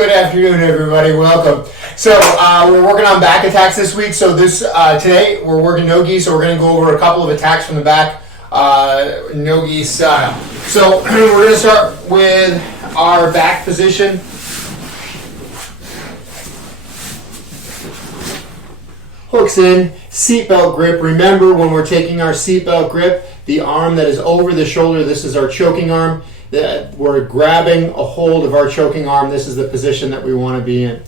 Good afternoon, everybody. Welcome. So we're working on back attacks this week. So today we're working no-gi. So we're going to go over a couple of attacks from the back, no-gi style. So we're going to start with our back position. Hooks in, seatbelt grip. Remember, when we're taking our seatbelt grip, the arm that is over the shoulder, this is our choking arm. That we're grabbing a hold of our choking arm. This is the position that we want to be in.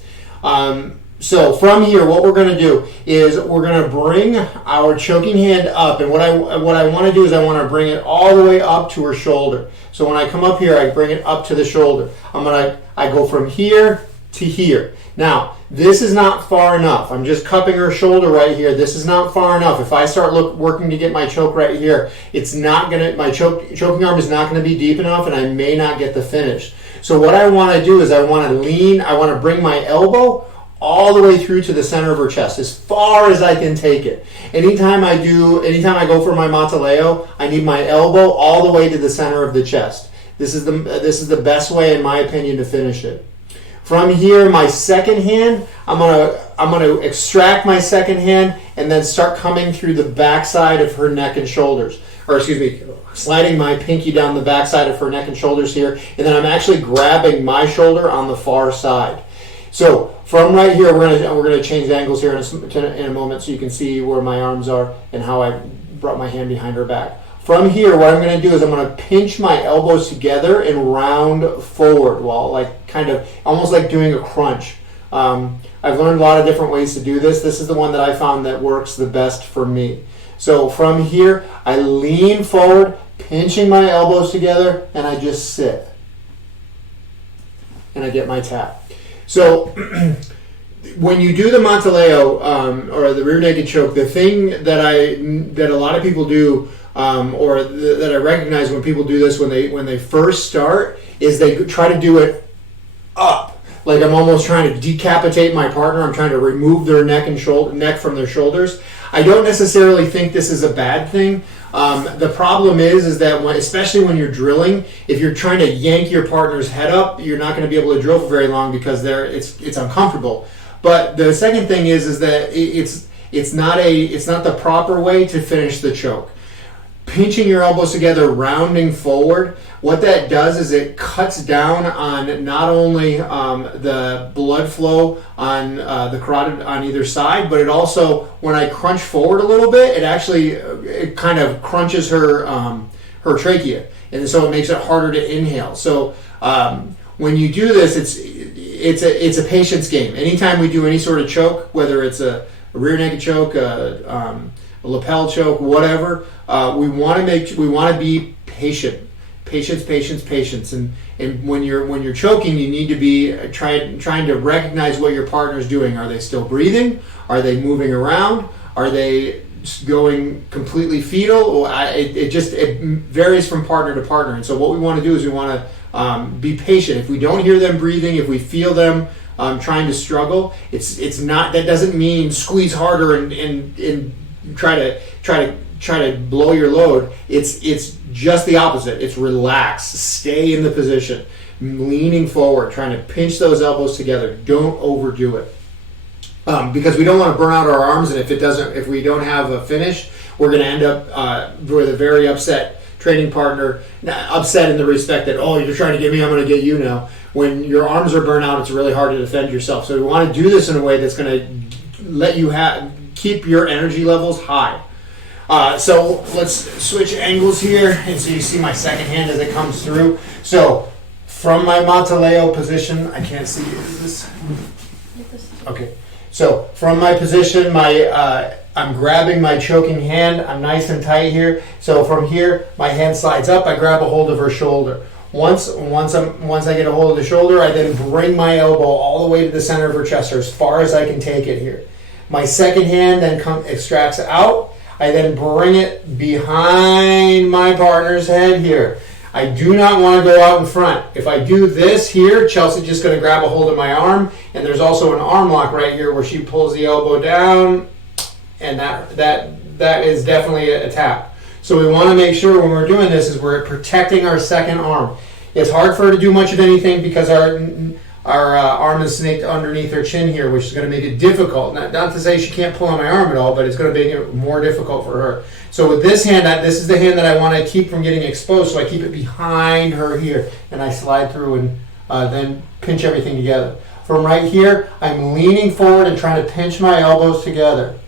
So from here, what we're going to do is we're going to bring our choking hand up, and what I want to do is I want to bring it all the way up to her shoulder. So when I come up here, I bring it up to the shoulder. I go from here to here. Now, this is not far enough. I'm just cupping her shoulder right here. This is not far enough. If I start working to get my choke right here, it's not gonna. My choking arm is not going to be deep enough, and I may not get the finish. So what I want to do is I want to lean. I want to bring my elbow all the way through to the center of her chest, as far as I can take it. Anytime I go for my Leao, I need my elbow all the way to the center of the chest. This is the best way, in my opinion, to finish it. From here, my second hand, I'm gonna extract my second hand and then start coming through the backside of her neck and shoulders. Or excuse me, sliding my pinky down the backside of her neck and shoulders here, and then I'm actually grabbing my shoulder on the far side. So from right here, we're gonna change angles here in a moment, so you can see where my arms are and how I brought my hand behind her back. From here, what I'm going to do is I'm going to pinch my elbows together and round forward, while kind of almost like doing a crunch. I've learned a lot of different ways to do this. This is the one that I found that works the best for me. So from here, I lean forward, pinching my elbows together, and I just sit. And I get my tap. So when you do the Leao or the rear naked choke, the thing that a lot of people do, that I recognize when people do this when they first start, is they try to do it up. Like I'm almost trying to decapitate my partner. I'm trying to remove their neck from their shoulders. I don't necessarily think this is a bad thing. The problem is that especially when you're drilling, if you're trying to yank your partner's head up, you're not going to be able to drill for very long because it's uncomfortable. But the second thing is that it's not the proper way to finish the choke. Pinching your elbows together, rounding forward, what that does is it cuts down on not only the blood flow on the carotid on either side, but it also, when I crunch forward a little bit, it kind of crunches her trachea, and so it makes it harder to inhale. So when you do this, it's a patience game. Anytime we do any sort of choke, whether it's a rear naked choke, a lapel choke, whatever, we want to be patient. Patience. And when you're choking, you need to be trying to recognize what your partner's doing. Are they still breathing? Are they moving around? Are they going completely fetal? It varies from partner to partner. And so what we want to do is we want to be patient. If we don't hear them breathing, if we feel them trying to struggle, that doesn't mean squeeze harder and try to blow your load. It's just the opposite. It's relax, stay in the position, leaning forward, trying to pinch those elbows together. Don't overdo it, because we don't want to burn out our arms. And if we don't have a finish, we're going to end up with a very upset training partner. Upset in the respect that, oh, you're trying to get me, I'm going to get you now. When your arms are burnt out, it's really hard to defend yourself. So we want to do this in a way that's going to let you keep your energy levels high. So let's switch angles here, and so you see my second hand as it comes through. So from my Leao position, I can't see it. Is this? Okay. So from my position, I'm grabbing my choking hand. I'm nice and tight here. So from here, my hand slides up. I grab a hold of her shoulder. Once I get a hold of the shoulder, I then bring my elbow all the way to the center of her chest, or as far as I can take it here. My second hand then extracts out. I then bring it behind my partner's head here. I do not want to go out in front. If I do this here, Chelsea's just going to grab a hold of my arm, and there's also an arm lock right here where she pulls the elbow down, and that is definitely a tap. So we want to make sure when we're doing this is we're protecting our second arm. It's hard for her to do much of anything because our arm is snaked underneath her chin here, which is going to make it difficult. Not to say she can't pull on my arm at all, but it's going to make it more difficult for her. So with this hand, this is the hand that I want to keep from getting exposed, so I keep it behind her here, and I slide through and then pinch everything together. From right here, I'm leaning forward and trying to pinch my elbows together.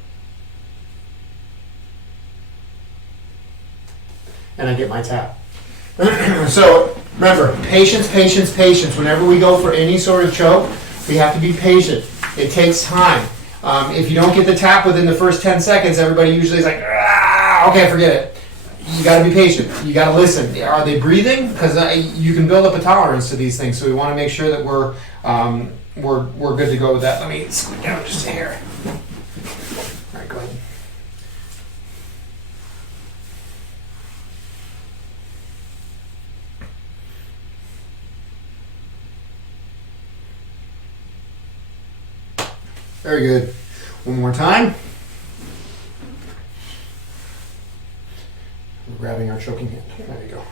And I get my tap. So remember, patience, patience, patience. Whenever we go for any sort of choke, we have to be patient. It takes time. If you don't get the tap within the first 10 seconds, everybody usually is like, okay, forget it. You got to be patient. You got to listen. Are they breathing? Because you can build up a tolerance to these things. So we want to make sure that we're good to go with that. Let me scoot down just a hair. All right, go ahead. Very good. One more time. We're grabbing our choking hand. There you go.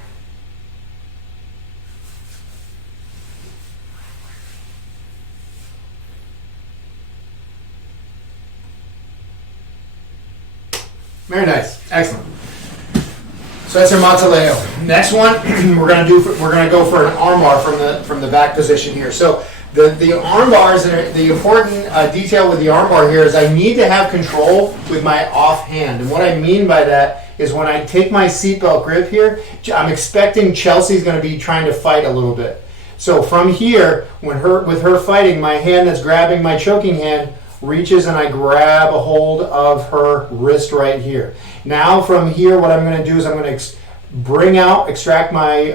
Very nice. Excellent. So that's our Monteleo. Next one, we're gonna go for an armbar from the back position here. So the arm bars, the important detail with the arm bar here is I need to have control with my off hand. And what I mean by that is when I take my seatbelt grip here, I'm expecting Chelsea's going to be trying to fight a little bit. So from here, with her fighting, my hand that's grabbing my choking hand reaches and I grab a hold of her wrist right here. Now from here, what I'm going to do is I'm going to extract my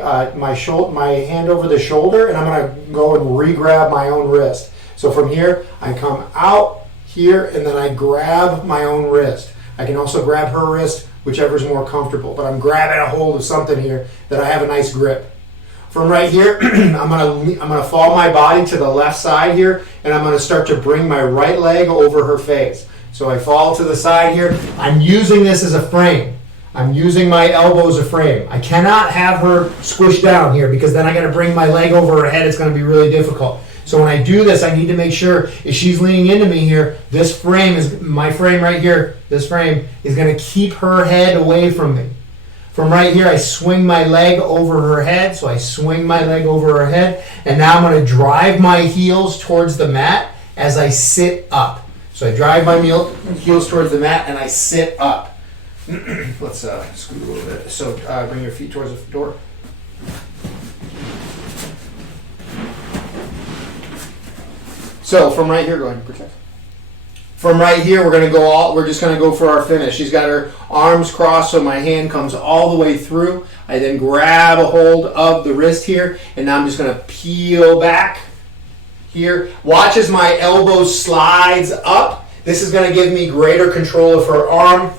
my hand over the shoulder, and I'm going to go and re-grab my own wrist. So from here, I come out here, and then I grab my own wrist. I can also grab her wrist, whichever's more comfortable, but I'm grabbing a hold of something here that I have a nice grip. From right here, I'm gonna fall my body to the left side here, and I'm gonna start to bring my right leg over her face. So I fall to the side here. I'm using this as a frame. I'm using my elbow as a frame. I cannot have her squish down here because then I gotta bring my leg over her head. It's gonna be really difficult. So when I do this, I need to make sure if she's leaning into me here, this frame is my frame right here. This frame is gonna keep her head away from me. From right here, I swing my leg over her head. So I swing my leg over her head. And now I'm going to drive my heels towards the mat as I sit up. So I drive my heels towards the mat and I sit up. Let's scoot a little bit. So bring your feet towards the door. So from right here, go ahead and protect. From right here, we're just going to go for our finish. She's got her arms crossed, so my hand comes all the way through. I then grab a hold of the wrist here, and now I'm just going to peel back here. Watch as my elbow slides up. This is going to give me greater control of her arm.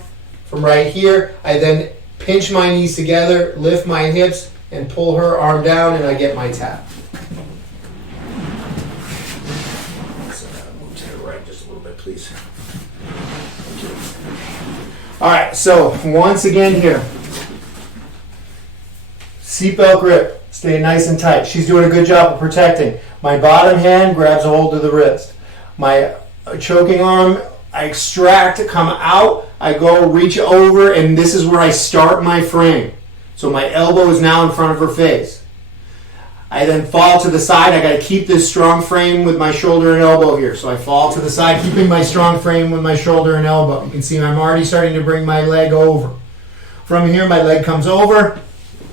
From right here, I then pinch my knees together, lift my hips, and pull her arm down, and I get my tap. Please. All right, so once again here, seatbelt grip, stay nice and tight. She's doing a good job of protecting. My bottom hand grabs a hold of the wrist. My choking arm, I extract, come out, I go reach over, and this is where I start my frame. So my elbow is now in front of her face. I then fall to the side. I got to keep this strong frame with my shoulder and elbow here. So I fall to the side, keeping my strong frame with my shoulder and elbow. You can see I'm already starting to bring my leg over. From here, my leg comes over,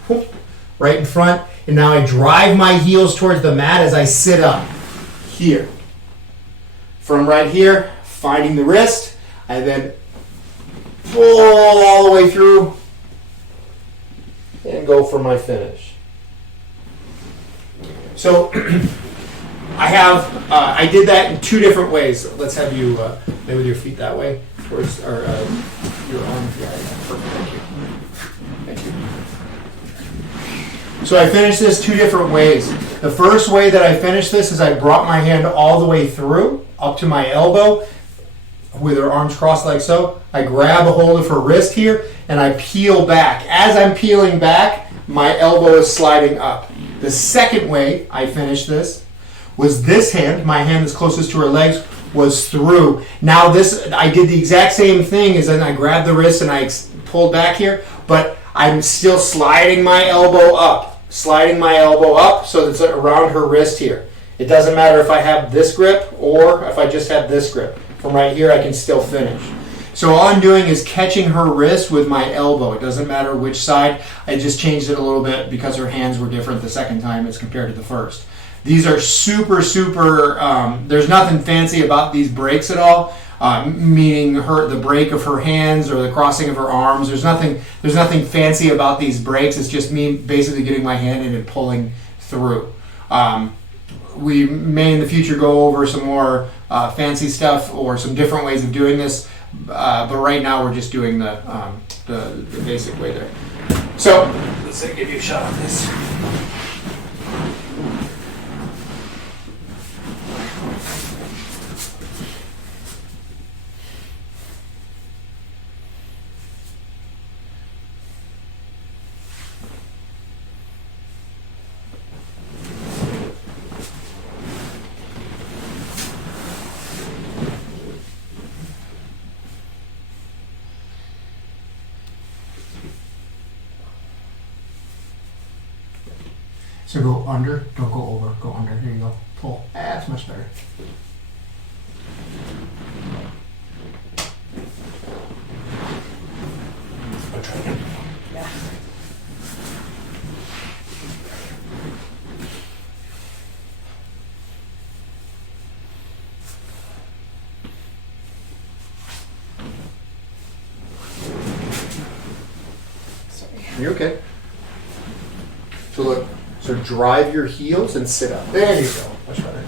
whoop, right in front, and now I drive my heels towards the mat as I sit up here. From right here, finding the wrist, I then pull all the way through and go for my finish. So I did that in two different ways. Let's have you lay with your feet that way towards your arm. Yeah, perfect. Thank you. Thank you. So I finished this two different ways. The first way that I finished this is I brought my hand all the way through, up to my elbow, with her arms crossed like so. I grab a hold of her wrist here, and I peel back. As I'm peeling back, my elbow is sliding up. The second way I finished this was this hand, my hand that's closest to her legs, was through. Now this, I did the exact same thing as then I grabbed the wrist and I pulled back here, but I'm still sliding my elbow up so that it's around her wrist here. It doesn't matter if I have this grip or if I just have this grip. From right here, I can still finish. So all I'm doing is catching her wrist with my elbow. It doesn't matter which side. I just changed it a little bit because her hands were different the second time as compared to the first. These are super, there's nothing fancy about these breaks at all, meaning the break of her hands or the crossing of her arms. There's nothing fancy about these breaks. It's just me basically getting my hand in and pulling through. We may in the future go over some more fancy stuff or some different ways of doing this, but right now we're just doing the basic way there. So let's give you a shot on this. So go under, don't go over, go under. Here you go. Pull. That's much better. I'll try again. Yeah. Sorry. You're okay. So look. So drive your heels and sit up. There you go. Much better.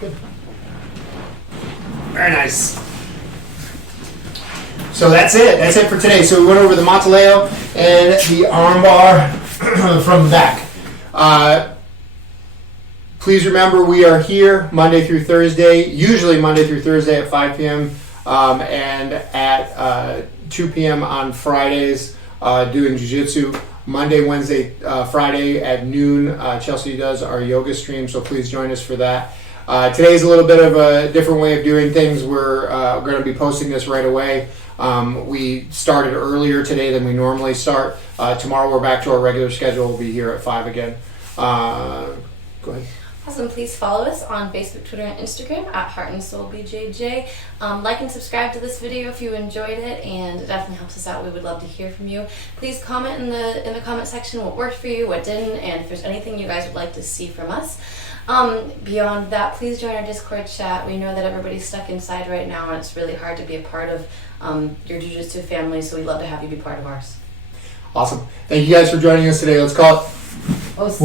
Good. Very nice. So that's it. That's it for today. So we went over the Leao and the armbar from the back. Please remember we are here Monday through Thursday, usually Monday through Thursday at 5 p.m. And at 2 p.m. on Fridays doing Jiu-Jitsu. Monday, Wednesday, Friday at noon, Chelsea does our yoga stream, so please join us for that. Today's a little bit of a different way of doing things. We're going to be posting this right away. We started earlier today than we normally start. Tomorrow we're back to our regular schedule. We'll be here at 5 again. Go ahead. Awesome. Please follow us on Facebook, Twitter, and Instagram at Heart and Soul BJJ. Like and subscribe to this video if you enjoyed it, and it definitely helps us out. We would love to hear from you. Please comment in the comment section what worked for you, what didn't, and if there's anything you guys would like to see from us. Beyond that, please join our Discord chat. We know that everybody's stuck inside right now, and it's really hard to be a part of your Jiu-Jitsu family, so we'd love to have you be part of ours. Awesome. Thank you guys for joining us today. Let's call it. Os.